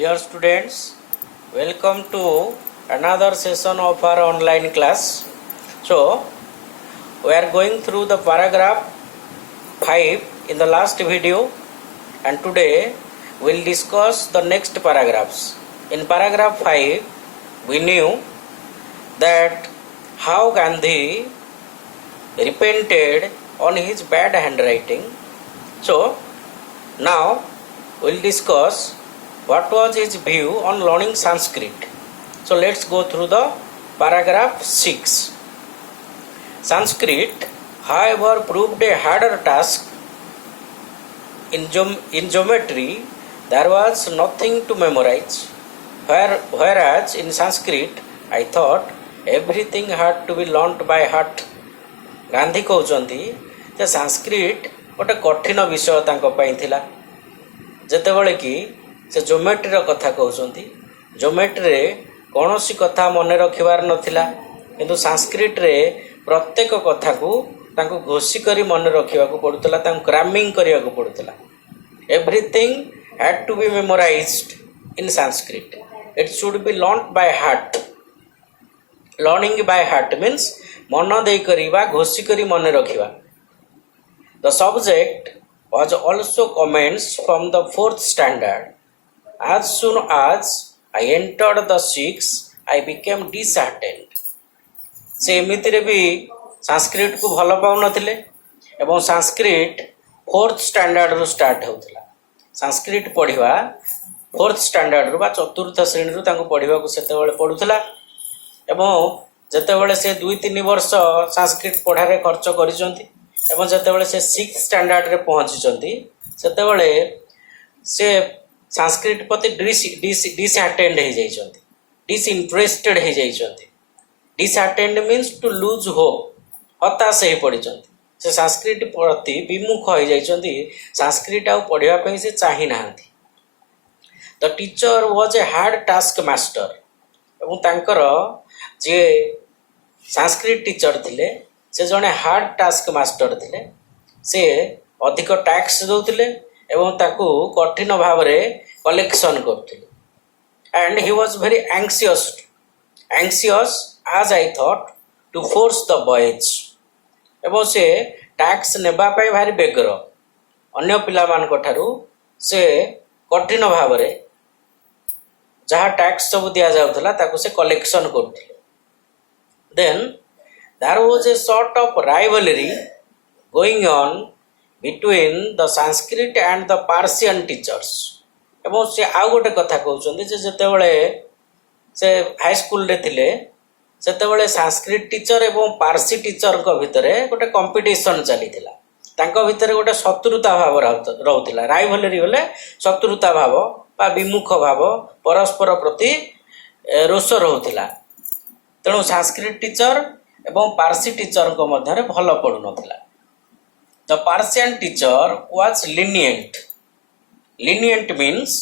Dear students, welcome to another session of our online class. So, we are going through the paragraph 5 in the last video, and today we will discuss the next paragraphs. In paragraph 5, we knew that how Gandhi repented on his bad handwriting. So, now we will discuss what was his view on learning Sanskrit. So let's go through the paragraph 6. Sanskrit, however, proved a harder task. In geometry, there was nothing to memorize, whereas in Sanskrit, I thought everything had to be learnt by heart. Gandhi कहउचंती जे संस्कृत गोटे कठिन विषय तांको पई थिला जेतेबेले कि से geometry कथा कहउचंती geometry रे कौनसी कथा मन रखिबार नथिला किंतु संस्कृत रे प्रत्येक कथा को तांको घोषी करी मन रखिबा को पडुतला तांको क्रामिंग करिया को पडुतला everything had to be memorised in Sanskrit it should be learned by heart learning by heart means मन दे करिबा घोषी करी मन रखिबा the subject was also commenced from the 4th standard. As soon as I entered the 6th, I became disheartened. से एमिति रे भी संस्कृत को भल पाउ नथिले एवं संस्कृत 4th स्टैंडर्ड रो स्टार्ट होतला संस्कृत पढ़िबा 4th स्टैंडर्ड रो बा चतुर्थ श्रेणी रो तांको पढ़िबा को सेते बेले पढुतला एवं जेते बेले से 2-3 वर्ष संस्कृत पढ़ारे खर्च करिसंती एवं जेतेबेले से 6th स्टैंडर्ड रे पहुंचीचंती सेतेबेले से संस्कृत प्रति डिसहार्टेंड हो जाइछंती डिसइंटरेस्टेड हो जाइछंती disheartened means to lose hope हताश हो पड़िछंती से संस्कृत प्रति विमुख हो जाइछंती संस्कृत आ पढ़िबा पई से चाहि नाहंती the teacher was a hard task master एवं तांकर जे संस्कृत टीचर थिले से जने हार्ड टास्क मास्टर थिले से अधिक टैक्स दौले एवं ताकू कठिन भाव रे कलेक्शन करथिले and he was very anxious as I thought to force the boys एवं से टैक्स नेबा पई भारी बेगर अन्य पिला मान को ठारू से कठिन भाव रे जहा टैक्स सब दिया जाउतला ताकू से कलेक्शन करथिले then there was a sort of rivalry going on between the Sanskrit and the Persian teachers. एवं से आउ गोटे कथा कहउचंदी जे जेतेबेले से हाई स्कूल रे थिले सेतेबेले संस्कृत टीचर एवं पारसी टीचर को भितरे गोटे कंपटीशन चलीथिला तांको भितरे गोटे शत्रुता भाव रहउतिला राइवलरी बोले शत्रुता भाव बा विमुख भाव परस्पर प्रति रोष रहउतिला तेणु संस्कृत टीचर एवं पारसी टीचर को मध्य भल पड़ू नथिला the Persian teacher was lenient means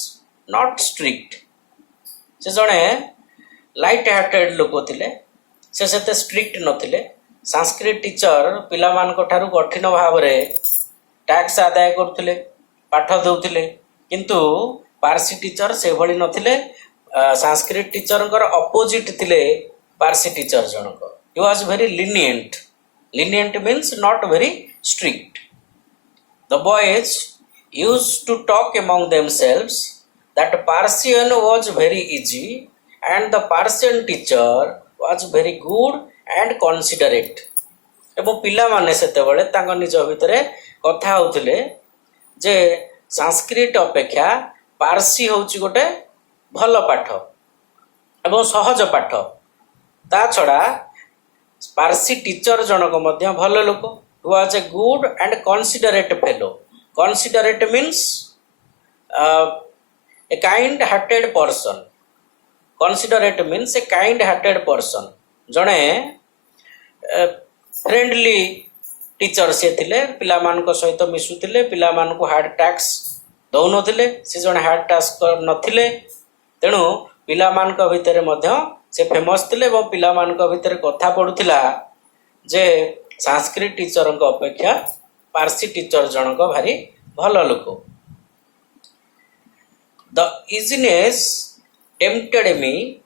not strict से जड़े लाइट हार्टेड लोक थिले से सेते स्ट्रिक्ट नथिले संस्कृत टीचर पिला मान को ठारू कठिन भाव रे टैक्स आदाय करथिले पाठ दउथिले किंतु पारसी टीचर से भली नथिले संस्कृत टीचर कर अपोजिट थिले Parsi teacher Janak he was very lenient means not very strict the boys used to talk among themselves that Persian was very easy and the Persian teacher was very good and considerate एवं पिला माने सेते बेले तांको निज भितरे कथा होतले जे संस्कृत अपेक्षा पारसी होची गोटे भल पाठ एवं सहज पाठ ता छड़ा पारसी टीचर जनक मध्य भल लोक who was a good and considerate fellow considerate means a kind hearted person considerate means a kind hearted person जने फ्रेंडली टीचर से थिले पिला मान को सहित मिसुथिले पिला मान को हार्ड टैक्स दउन थिले से जने हार्ड टैक्स नथिले तेणु पिला मान को भितरे मध्य से फेमस थिले एवं पिला मान को भितर कथा पडुथिला जे संस्कृत टीचर अपेक्षा पारसी टीचर जनक भारी भल लोक The easiness tempted me,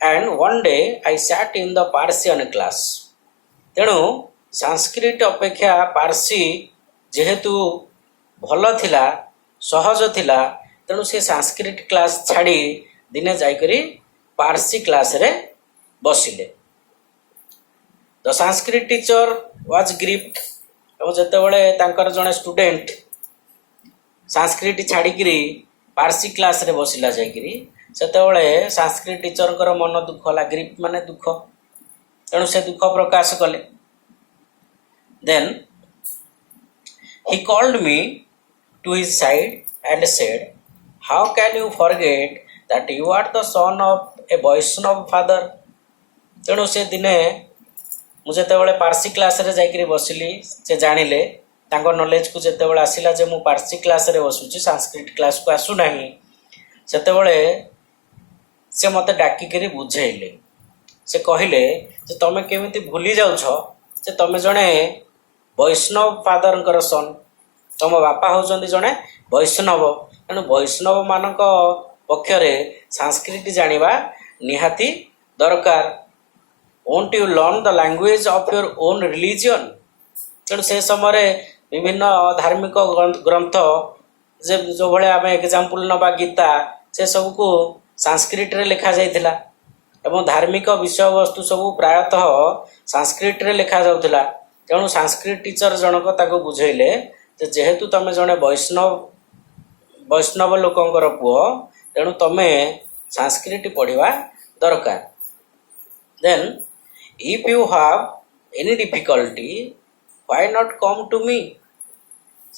and one day I sat in the Persian class. ତେଣୁ ସାଂସ୍କ୍ରିଟ ଅପେକ୍ଷା ପାର୍ସି ଯେହେତୁ ଭଲ ଥିଲା, ସହଜ ଥିଲା, ତେଣୁ ସେ ସାଂସ୍କ୍ରିଟ କ୍ଲାସ ଛାଡ଼ି ଦିନେ ଯାଇକରି ପାର୍ସି କ୍ଲାସରେ ବସିଲେ। ଦ ସାଂସ୍କ୍ରିଟ ଟିଚର ୱାଜ୍ ଗ୍ରିପ୍ଡ, ଏବଂ ଯେତେବେଳେ ତାଙ୍କର ଜଣେ ଷ୍ଟୁଡେଣ୍ଟ ସାଂସ୍କ୍ରିଟ ଛାଡ଼ିକିରି ପାର୍ସି କ୍ଲାସରେ ବସିଲା ଯାଇକିରି, ସେତେବେଳେ ସାଂସ୍କ୍ରିଟ ଟିଚରଙ୍କର ମନ ଦୁଃଖ ହେଲା। ଗ୍ରିପ୍ଟ ମାନେ ଦୁଃଖ, ତେଣୁ ସେ ଦୁଃଖ ପ୍ରକାଶ କଲେ। ଦେନ୍ he called me to his side and said, how can you forget that you are the son of a Vaishnava father? ତେଣୁ ସେ ଦିନେ ମୁଁ ଯେତେବେଳେ ପାର୍ସି କ୍ଲାସରେ ଯାଇକରି ବସିଲି, ସେ ଜାଣିଲେ, ତାଙ୍କ ନଲେଜକୁ ଯେତେବେଳେ ଆସିଲା ଯେ ମୁଁ ପାର୍ସି କ୍ଲାସରେ ବସୁଛି, ସାଂସ୍କ୍ରିଟ କ୍ଲାସକୁ ଆସୁନାହିଁ, ସେତେବେଳେ ସେ ମୋତେ ଡାକିକରି ବୁଝେଇଲେ। ସେ କହିଲେ ଯେ ତମେ କେମିତି ଭୁଲି ଯାଉଛ ଯେ ତମେ ଜଣେ ବୈଷ୍ଣବ ଫାଦରଙ୍କର ସନ୍, ତମ ବାପା ହେଉଛନ୍ତି ଜଣେ ବୈଷ୍ଣବ, ତେଣୁ ବୈଷ୍ଣବମାନଙ୍କ ପକ୍ଷରେ ସାଂସ୍କ୍ରିଟ ଜାଣିବା ନିହାତି ଦରକାର। won't you learn the language of your own religion? ତେଣୁ ସେ ସମୟରେ ବିଭିନ୍ନ ଧାର୍ମିକ ଗ୍ରନ୍ଥ, ଯେ ଯେଉଁଭଳିଆ ଆମେ ଏକ୍ଜାମ୍ପଲ ନେବା ଗୀତା, ସେସବୁକୁ ସାଂସ୍କ୍ରିଟରେ ଲେଖାଯାଇଥିଲା ଏବଂ ଧାର୍ମିକ ବିଷୟବସ୍ତୁ ସବୁ ପ୍ରାୟତଃ ସାଂସ୍କ୍ରିଟରେ ଲେଖାଯାଉଥିଲା। ତେଣୁ ସାଂସ୍କ୍ରିଟ ଟିଚର ଜଣକ ତାକୁ ବୁଝେଇଲେ ଯେ ଯେହେତୁ ତମେ ଜଣେ ବୈଷ୍ଣବ ଲୋକଙ୍କର ପୁଅ, ତେଣୁ ତମେ ସାଂସ୍କ୍ରିଟ ପଢ଼ିବା ଦରକାର। ଦେନ୍ if you have any difficulty, why not come to me?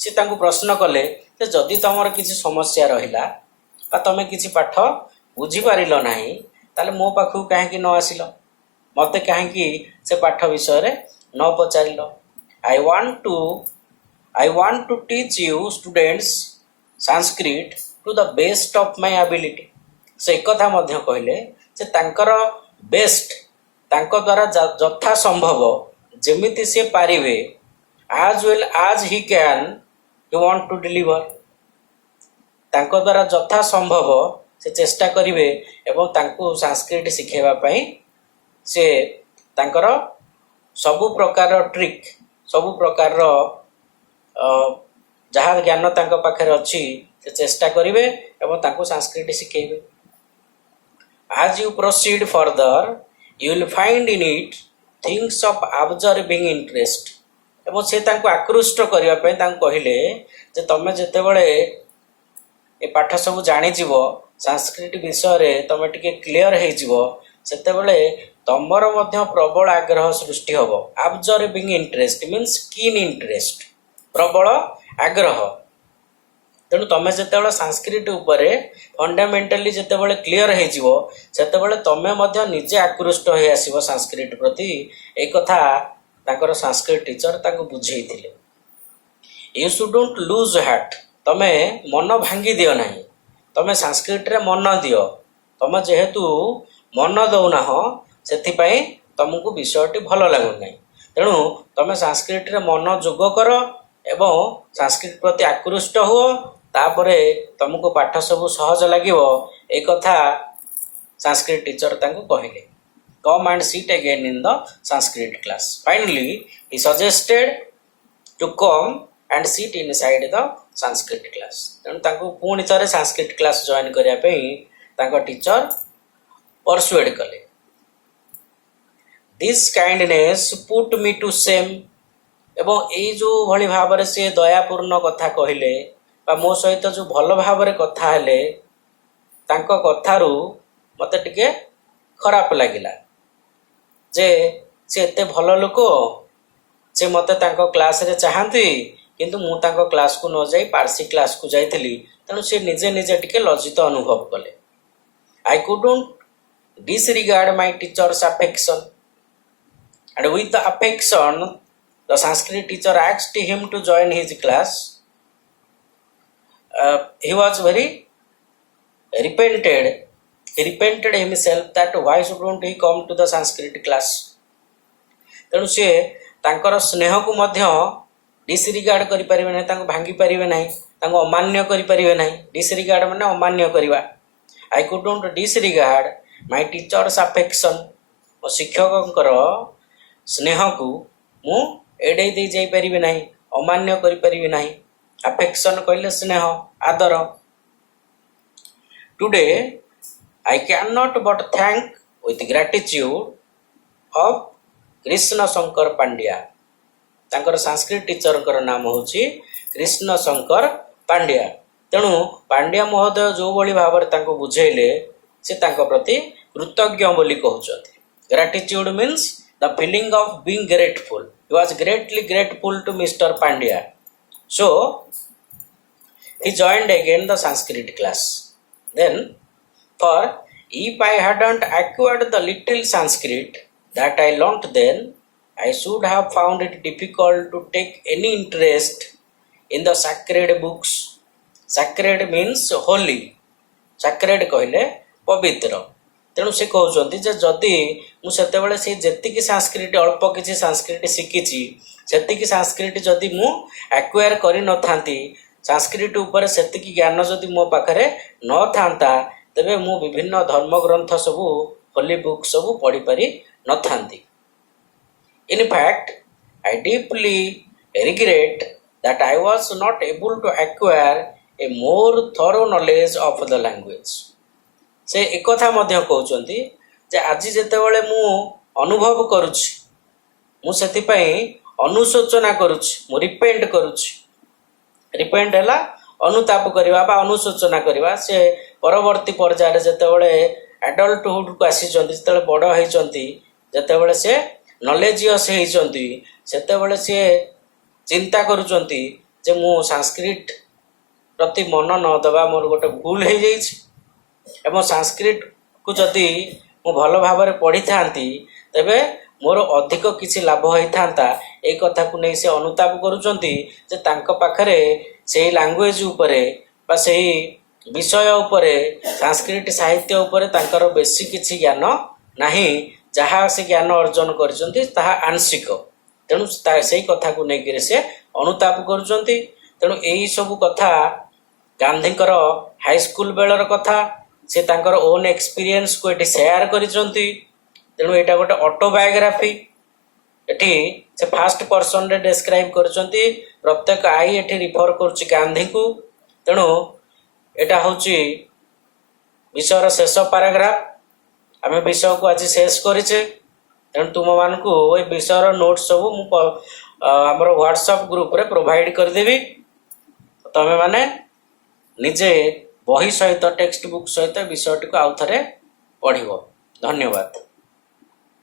ସେ ତାଙ୍କୁ ପ୍ରଶ୍ନ କଲେ ଯେ ଯଦି ତମର କିଛି ସମସ୍ୟା ରହିଲା ବା ତମେ କିଛି ପାଠ ବୁଝିପାରିଲ ନାହିଁ, ତାହେଲେ ମୋ ପାଖକୁ କାହିଁକି ନ ଆସିଲ, ମୋତେ କାହିଁକି ସେ ପାଠ ବିଷୟରେ ନ ପଚାରିଲ? I want to teach you students Sanskrit to the best of my ability. ସେ ଏକଥା ମଧ୍ୟ କହିଲେ ଯେ ତାଙ୍କର ବେଷ୍ଟ, ତାଙ୍କ ଦ୍ୱାରା ଯଥା ସମ୍ଭବ ଯେମିତି ସେ ପାରିବେ, as well as he can, he want to deliver. ତାଙ୍କ ଦ୍ୱାରା ଯଥା ସମ୍ଭବ ସେ ଚେଷ୍ଟା କରିବେ ଏବଂ ତାଙ୍କୁ ସାଂସ୍କ୍ରିଟ ଶିଖାଇବା ପାଇଁ ସେ ତାଙ୍କର ସବୁ ପ୍ରକାରର ଟ୍ରିକ୍, ସବୁ ପ୍ରକାରର ଯାହା ଜ୍ଞାନ ତାଙ୍କ ପାଖରେ ଅଛି ସେ ଚେଷ୍ଟା କରିବେ ଏବଂ ତାଙ୍କୁ Sanskrit ଶିଖେଇବେ। As you proceed further, you will find in it things of absorbing interest. ଏବଂ ସେ ତାଙ୍କୁ ଆକୃଷ୍ଟ କରିବା ପାଇଁ ତାଙ୍କୁ କହିଲେ ଯେ ତମେ ଯେତେବେଳେ ଏ ପାଠ ସବୁ ଜାଣିଯିବ, ସାଂସ୍କ୍ରିଟ ବିଷୟରେ ତମେ ଟିକେ କ୍ଲିଅର ହେଇଯିବ, ସେତେବେଳେ ତମର ମଧ୍ୟ ପ୍ରବଳ ଆଗ୍ରହ ସୃଷ୍ଟି ହେବ। ଆବଜର୍ବିଂ ଇଣ୍ଟରେଷ୍ଟ ମିନ୍ସ କିନ୍ ଇଣ୍ଟରେଷ୍ଟ, ପ୍ରବଳ ଆଗ୍ରହ। ତେଣୁ ତମେ ଯେତେବେଳେ ସାଂସ୍କ୍ରିଟ ଉପରେ ଫଣ୍ଡାମେଣ୍ଟାଲି ଯେତେବେଳେ କ୍ଲିଅର ହେଇଯିବ, ସେତେବେଳେ ତମେ ମଧ୍ୟ ନିଜେ ଆକୃଷ୍ଟ ହୋଇ ଆସିବ ସାଂସ୍କ୍ରିଟ ପ୍ରତି। এই କଥା ତାଙ୍କର ସାଂସ୍କ୍ରିଟ ଟିଚର ତାଙ୍କୁ ବୁଝେଇଥିଲେ। ୟୁ ଶୁଡଣ୍ଟ ଲୁଜ୍ ହାର୍ଟ, ତମେ ମନ ଭାଙ୍ଗି ଦିଅ ନାହିଁ, ତମେ ସାଂସ୍କ୍ରିଟରେ ମନ ଦିଅ। ତମେ ଯେହେତୁ ମନ ଦେଉନାହଁ, ସେଥିପାଇଁ ତମକୁ ବିଷୟଟି ଭଲ ଲାଗୁନାହିଁ। ତେଣୁ ତମେ ସାଂସ୍କ୍ରିଟରେ ମନ ଯୋଗ କର ଏବଂ ସାଂସ୍କ୍ରିଟ ପ୍ରତି ଆକୃଷ୍ଟ ହୁଅ, ତାପରେ ତମକୁ ପାଠ ସବୁ ସହଜ ଲାଗିବ। ଏ କଥା ସାଂସ୍କ୍ରିଟ ଟିଚର ତାଙ୍କୁ କହିଲେ। Come and sit again in the Sanskrit class. Finally, he suggested to come and sit inside the Sanskrit class. ତେଣୁ ତାଙ୍କୁ ପୁଣି ଥରେ ସାଂସ୍କ୍ରିଟ କ୍ଲାସ ଜଏନ୍ କରିବା ପାଇଁ ତାଙ୍କ ଟିଚର ପରସୁଏଡ୍ କଲେ। This kindness put me to shame. ଏବଂ ଏଇ ଯେଉଁ ଭଳି ଭାବରେ ସେ ଦୟାପୂର୍ଣ୍ଣ କଥା କହିଲେ ବା ମୋ ସହିତ ଯେଉଁ ଭଲ ଭାବରେ କଥା ହେଲେ, ତାଙ୍କ କଥାରୁ ମୋତେ ଟିକେ ଖରାପ ଲାଗିଲା ଯେ ସେ ଏତେ ଭଲ ଲୋକ, ସେ ମୋତେ ତାଙ୍କ କ୍ଲାସରେ ଚାହାନ୍ତି, କିନ୍ତୁ ମୁଁ ତାଙ୍କ କ୍ଲାସକୁ ନ ଯାଇ ପାର୍ସି କ୍ଲାସକୁ ଯାଇଥିଲି। ତେଣୁ ସେ ନିଜେ ନିଜେ ଟିକେ ଲଜ୍ଜିତ ଅନୁଭବ କଲେ। I couldn't disregard my teacher's affection, and with the affection the Sanskrit teacher asked him to join his class. He was very repented. He repented himself that why shouldn't he come to the Sanskrit class. ତେଣୁ ସେ ତାଙ୍କର ସ୍ନେହକୁ ମଧ୍ୟ ଡିସରିଗାର୍ଡ କରିପାରିବେ ନାହିଁ, ତାଙ୍କୁ ଭାଙ୍ଗି ପାରିବେ ନାହିଁ, ତାଙ୍କୁ ଅମାନ୍ୟ କରିପାରିବେ ନାହିଁ। ଡିସରିଗାର୍ଡ ମାନେ ଅମାନ୍ୟ କରିବା। ଆଇ କୁଡଣ୍ଟ ଡିସରିଗାର୍ଡ ମାଇ ଟିଚର୍ସ ଆଫେକ୍ସନ୍, ମୋ ଶିକ୍ଷକଙ୍କର ସ୍ନେହକୁ ମୁଁ ଏଡ଼େଇ ଦେଇ ଯାଇପାରିବି ନାହିଁ, ଅମାନ୍ୟ କରିପାରିବି ନାହିଁ। ଆଫେକ୍ସନ୍ କହିଲେ ସ୍ନେହ, ଆଦର। Today I cannot but thank with gratitude of Krishna Shankar Pandya. ତାଙ୍କର ସଂସ୍କୃତ ଟିଚରଙ୍କର ନାମ ହେଉଛି କୃଷ୍ଣ ଶଙ୍କର ପାଣ୍ଡ୍ୟା। ତେଣୁ ପାଣ୍ଡ୍ୟା ମହୋଦୟ ଯେଉଁଭଳି ଭାବରେ ତାଙ୍କୁ ବୁଝେଇଲେ ସେ ତାଙ୍କ ପ୍ରତି କୃତଜ୍ଞ ବୋଲି କହୁଛନ୍ତି। Gratitude means the feeling of being grateful. He was greatly grateful to mister Pandya. So he joined again the Sanskrit class. Then, for if I hadn't acquired the little Sanskrit that I learnt then, I should have found it difficult to take any interest in the sacred books. Sacred means holy. Sacred କହିଲେ ପବିତ୍ର। ତେଣୁ ସେ କହୁଛନ୍ତି ଯେ ଯଦି ମୁଁ ସେତେବେଳେ ସେ ଯେତିକି ସାଂସ୍କ୍ରିଟ ଅଳ୍ପ କିଛି ସାଂସ୍କ୍ରିଟ ଶିଖିଛି ସେତିକି ସାଂସ୍କ୍ରିଟ ଯଦି ମୁଁ ଆକ୍ୱାର କରିନଥାନ୍ତି, ସାଂସ୍କ୍ରିଟ ଉପରେ ସେତିକି ଜ୍ଞାନ ଯଦି ମୋ ପାଖରେ ନଥାନ୍ତା, ତେବେ ମୁଁ ବିଭିନ୍ନ ଧର୍ମଗ୍ରନ୍ଥ ସବୁ ହୋଲି ବୁକ୍ ସବୁ ପଢ଼ିପାରି ନଥାନ୍ତି। In fact, I deeply regret that I was not able to acquire a more thorough knowledge of the language. ସେ ଏକଥା ମଧ୍ୟ କହୁଛନ୍ତି ଯେ ଆଜି ଯେତେବେଳେ ମୁଁ ଅନୁଭବ କରୁଛି, ମୁଁ ସେଥିପାଇଁ ଅନୁଶୋଚନା କରୁଛି, ମୁଁ ରିପେଣ୍ଟ କରୁଛି। ରିପେଣ୍ଟ ହେଲା ଅନୁତାପ କରିବା ବା ଅନୁଶୋଚନା କରିବା। ସେ ପରବର୍ତ୍ତୀ ପର୍ଯ୍ୟାୟରେ ଯେତେବେଳେ ଆଡଲ୍ଟହୁଡକୁ ଆସିଛନ୍ତି, ଯେତେବେଳେ ବଡ଼ ହେଇଛନ୍ତି, ଯେତେବେଳେ ସେ ନଲେଜିୟସ୍ ହେଇଛନ୍ତି, ସେତେବେଳେ ସେ ଚିନ୍ତା କରୁଛନ୍ତି ଯେ ମୁଁ ସାଂସ୍କ୍ରିଟ ପ୍ରତି ମନ ନ ଦେବା ମୋର ଗୋଟେ ଭୁଲ ହେଇଯାଇଛି ଏବଂ ସାଂସ୍କ୍ରିଟକୁ ଯଦି ମୁଁ ଭଲ ଭାବରେ ପଢ଼ିଥାନ୍ତି ତେବେ ମୋର ଅଧିକ କିଛି ଲାଭ ହେଇଥାନ୍ତା। ଏଇ କଥାକୁ ନେଇ ସେ ଅନୁତାପ କରୁଛନ୍ତି ଯେ ତାଙ୍କ ପାଖରେ ସେଇ ଲାଙ୍ଗୁଏଜ ଉପରେ ବା ସେଇ ବିଷୟ ଉପରେ, ସାଂସ୍କ୍ରିଟ ସାହିତ୍ୟ ଉପରେ ତାଙ୍କର ବେଶୀ କିଛି ଜ୍ଞାନ ନାହିଁ। ଯାହା ସେ ଜ୍ଞାନ ଅର୍ଜନ କରିଛନ୍ତି ତାହା ଆଂଶିକ। ତେଣୁ ସେଇ କଥାକୁ ନେଇକରି ସେ ଅନୁତାପ କରୁଛନ୍ତି। ତେଣୁ ଏଇ ସବୁ କଥା ଗାନ୍ଧୀଙ୍କର ହାଇସ୍କୁଲ ବେଳର କଥା, ସେ ତାଙ୍କର ଓନ୍ ଏକ୍ସପିରିଏନ୍ସକୁ ଏଠି ସେୟାର କରିଛନ୍ତି। ତେଣୁ ଏଇଟା ଗୋଟେ ଅଟୋବାୟୋଗ୍ରାଫି। ଏଠି ସେ ଫାଷ୍ଟ ପର୍ସନରେ ଡେସ୍କ୍ରାଇବ୍ କରିଛନ୍ତି। ପ୍ରତ୍ୟେକ ଆଇ ଏଠି ରିଫର କରୁଛି ଗାନ୍ଧୀଙ୍କୁ। ତେଣୁ ଏଇଟା ହେଉଛି ବିଷୟର ଶେଷ ପାରାଗ୍ରାଫ। ଆମେ ବିଷୟକୁ ଆଜି ଶେଷ କରିଛେ। ତେଣୁ ତୁମମାନଙ୍କୁ ଏ ବିଷୟର ନୋଟ୍ ସବୁ ମୁଁ ଆମର ହ୍ୱାଟ୍ସଆପ୍ ଗ୍ରୁପରେ ପ୍ରୋଭାଇଡ଼ କରିଦେବି। ତମେମାନେ ନିଜେ ବହି ସହିତ, ଟେକ୍ସଟ ବୁକ୍ ସହିତ ବିଷୟଟିକୁ ଆଉ ଥରେ ପଢ଼ିବ। ଧନ୍ୟବାଦ।